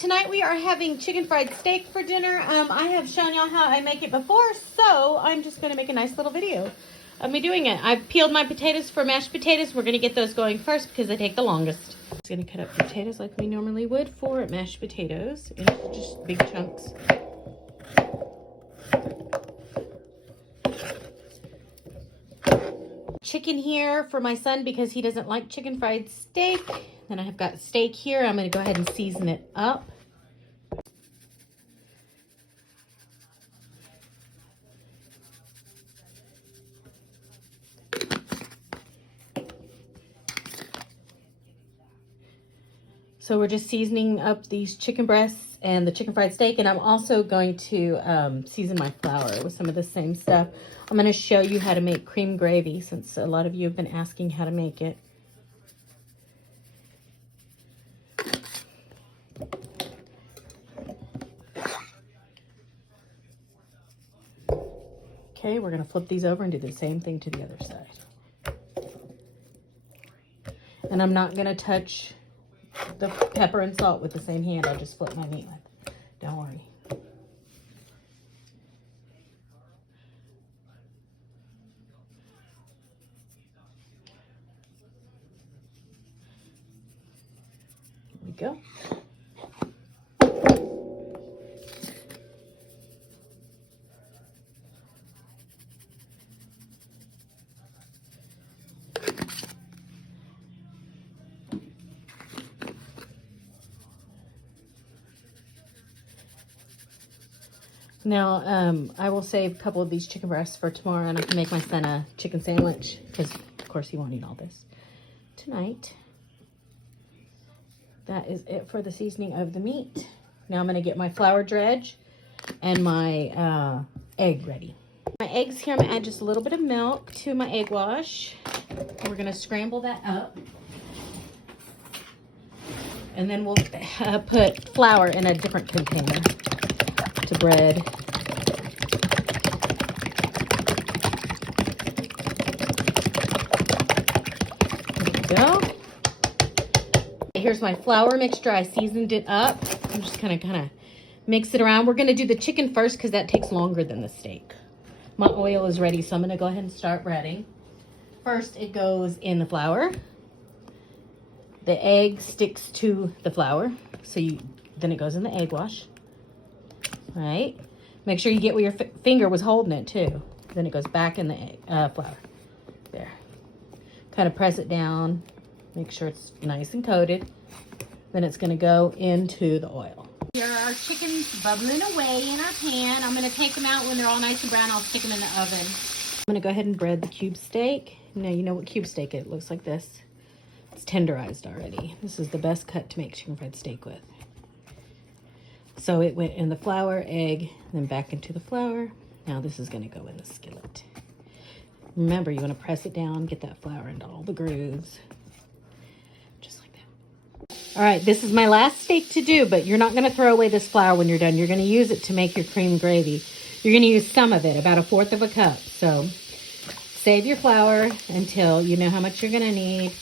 Tonight we are having chicken fried steak for dinner. I have shown y'all how I make it before, so I'm just going to make a nice little video of me doing it. I've peeled my potatoes for mashed potatoes. We're going to get those going first because they take the longest. I'm just going to cut up potatoes like we normally would for mashed potatoes in just big chunks. Chicken here for my son because he doesn't like chicken fried steak. Then I have got steak here. I'm going to go ahead and season it up. So we're just seasoning up these chicken breasts and the chicken fried steak. And I'm also going to season my flour with some of the same stuff. I'm going to show you how to make cream gravy since a lot of you have been asking how to make it. Okay, we're going to flip these over and do the same thing to the other side. And I'm not going to touch the pepper and salt with the same hand. I'll just flip my meat with. Don't worry. Here we go. Now, I will save a couple of these chicken breasts for tomorrow, and I can make my son a chicken sandwich, because, of course, he won't eat all this tonight. That is it for the seasoning of the meat. Now I'm going to get my flour dredge and my egg ready. My eggs here, I'm going to add just a little bit of milk to my egg wash. We're going to scramble that up. And then we'll put flour in a different container to bread. There we go. Here's my flour mixture. I seasoned it up. I'm just gonna kind of mix it around. We're gonna do the chicken first because that takes longer than the steak. My oil is ready, so I'm gonna go ahead and start breading. First, it goes in the flour. The egg sticks to the flour, so then it goes in the egg wash. All right, make sure you get where your finger was holding it too. Then it goes back in the egg, flour. There. Kind of press it down. Make sure it's nice and coated. Then it's going to go into the oil. Here are our chickens bubbling away in our pan. I'm going to take them out when they're all nice and brown. I'll stick them in the oven. I'm going to go ahead and bread the cube steak. Now you know what cube steak is. It looks like this. It's tenderized already. This is the best cut to make chicken fried steak with. So it went in the flour, egg, then back into the flour. Now this is going to go in the skillet. Remember, you want to press it down, get that flour into all the grooves. Just like that. All right, this is my last steak to do, but you're not going to throw away this flour when you're done. You're going to use it to make your cream gravy. You're going to use some of it, about 1/4 of a cup. So save your flour until you know how much you're going to need.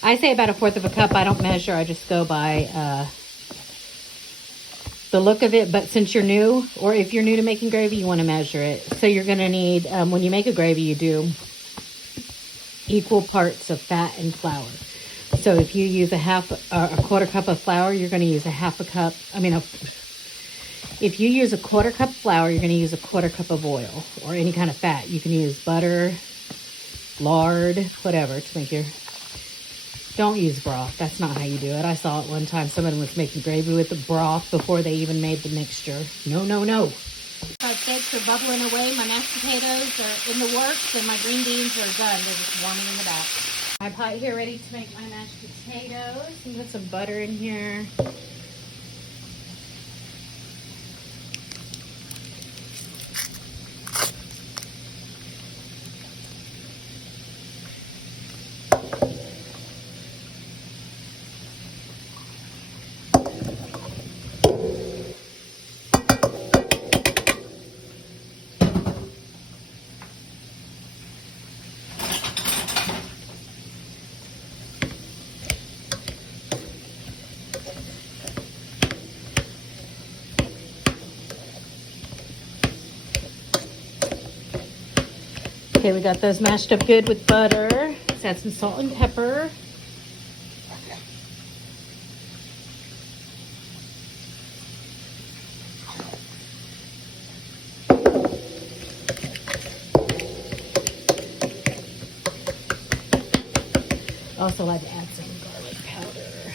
I say about 1/4 of a cup. I don't measure. I just go by the look of it. But since you're new, or if you're new to making gravy, you want to measure it. So you're going to need, when you make a gravy, you do equal parts of fat and flour. So if you use a 1/4 cup of flour, you're going to use a 1/2 cup. If you use a 1/4 cup flour, you're going to use a 1/4 cup of oil or any kind of fat. You can use butter, lard, whatever to make your... Don't use broth. That's not how you do it. I saw it one time. Someone was making gravy with the broth before they even made the mixture. No, no, no. My steaks are bubbling away. My mashed potatoes are in the works, and my green beans are done. They're just warming in the back. My pot here ready to make my mashed potatoes. And put some butter in here. Okay, we got those mashed up good with butter. Let's add some salt and pepper. Also like to add some garlic powder.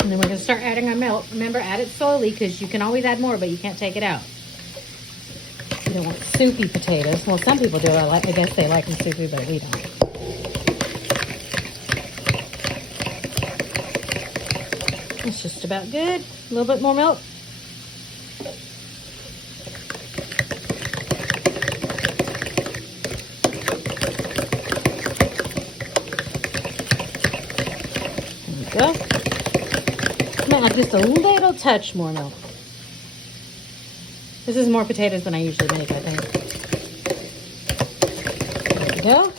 And then we're going to start adding our milk. Remember, add it slowly because you can always add more, but you can't take it out. You don't want soupy potatoes. Well, some people do. I guess they like them soupy, but we don't. It's just about good. A little bit more milk. There we go. I'm gonna add just a little touch more milk. This is more potatoes than I usually make, I think. There we go.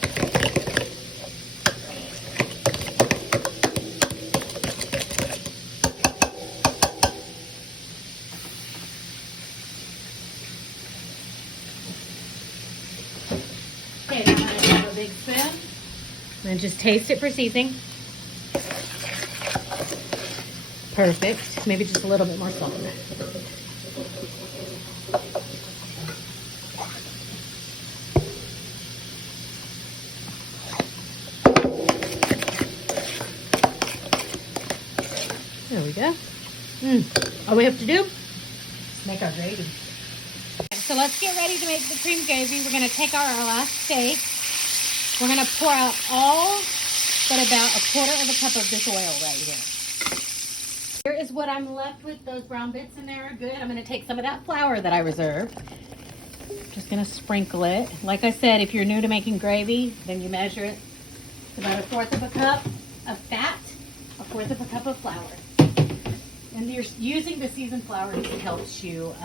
Okay, now I'm going to have a big spoon and just taste it for seasoning. Perfect. Maybe just a little bit more salt. There we go. All we have to do is make our gravy. So let's get ready to make the cream gravy. We're going to take our last steak. We're going to pour out all but about 1/4 of a cup of this oil right here. Here is what I'm left with. Those brown bits in there are good. I'm going to take some of that flour that I reserved. Just going to sprinkle it. Like I said, if you're new to making gravy, then you measure it. About 1/4 of a cup of fat, 1/4 of a cup of flour. And you're using the seasoned flour because it helps you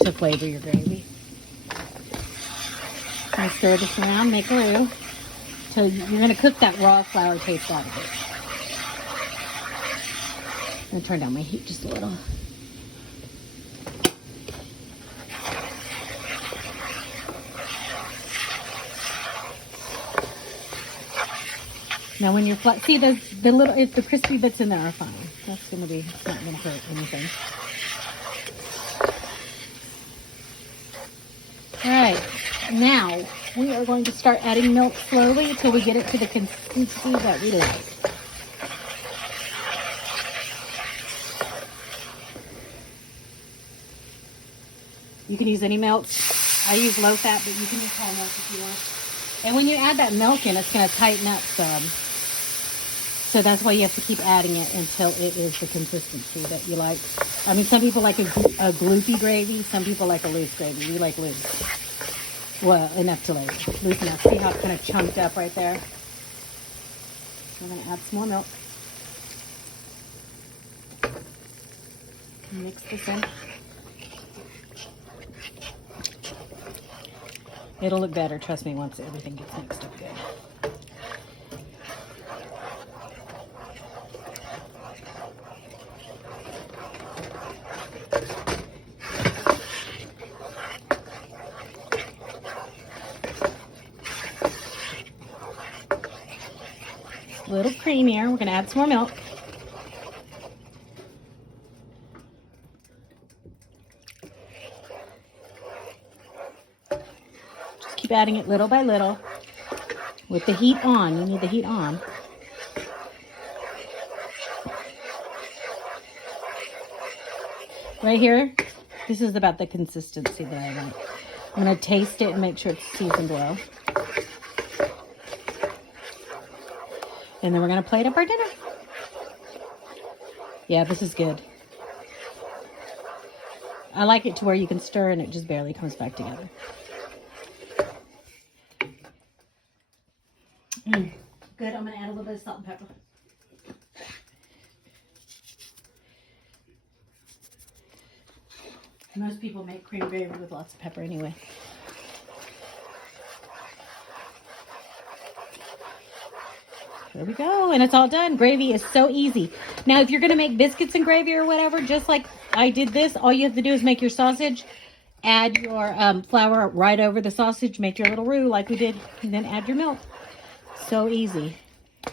to flavor your gravy. I stir this around, make a roux. So you're going to cook that raw flour taste out of it. I'm going to turn down my heat just a little. Now when you're flat, see the little, if the crispy bits in there are fine. That's going to be, it's not going to hurt anything. All right, now we are going to start adding milk slowly until we get it to the consistency that we like. You can use any milk. I use low fat, but you can use whole milk if you want. And when you add that milk in, it's going to tighten up some. So that's why you have to keep adding it until it is the consistency that you like. I mean, some people like a gloopy gravy. Some people like a loose gravy. We like loose. Well, enough to like loose enough. See how it's kind of chunked up right there? We're going to add some more milk. Mix this in. It'll look better, trust me, once everything gets mixed up good. A little creamier. We're going to add some more milk. Just keep adding it little by little with the heat on. You need the heat on. Right here, this is about the consistency that I want. I'm going to taste it and make sure it's seasoned well. And then we're going to plate up our dinner. Yeah, this is good. I like it to where you can stir and it just barely comes back together. Good. I'm going to add a little bit of salt and pepper. Most people make cream gravy with lots of pepper anyway. There we go, and it's all done. Gravy is so easy. Now, if you're going to make biscuits and gravy or whatever, just like I did this. All you have to do is make your sausage, add your flour right over the sausage, make your little roux like we did, and then add your milk. So easy.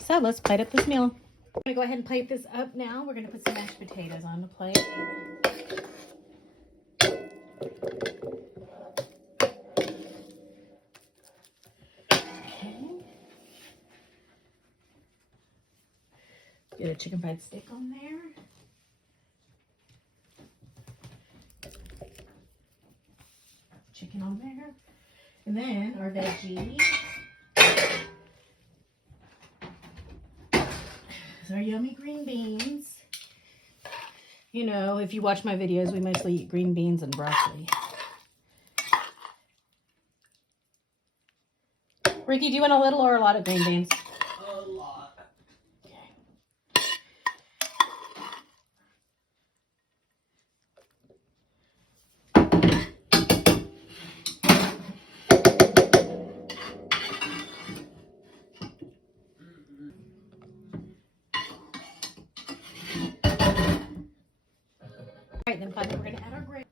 So let's plate up this meal. I'm gonna go ahead and plate this up now. We're gonna put some mashed potatoes on the plate. Get a chicken fried steak on there. Chicken on there. And then our veggies. These are yummy green beans. You know, if you watch my videos, we mostly eat green beans and broccoli. Ricky, do you want a little or a lot of green beans? A lot. Okay. All right, then finally we're going to add our gravy.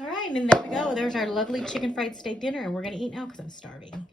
All right, and there we go. There's our lovely chicken fried steak dinner, and we're going to eat now because I'm starving.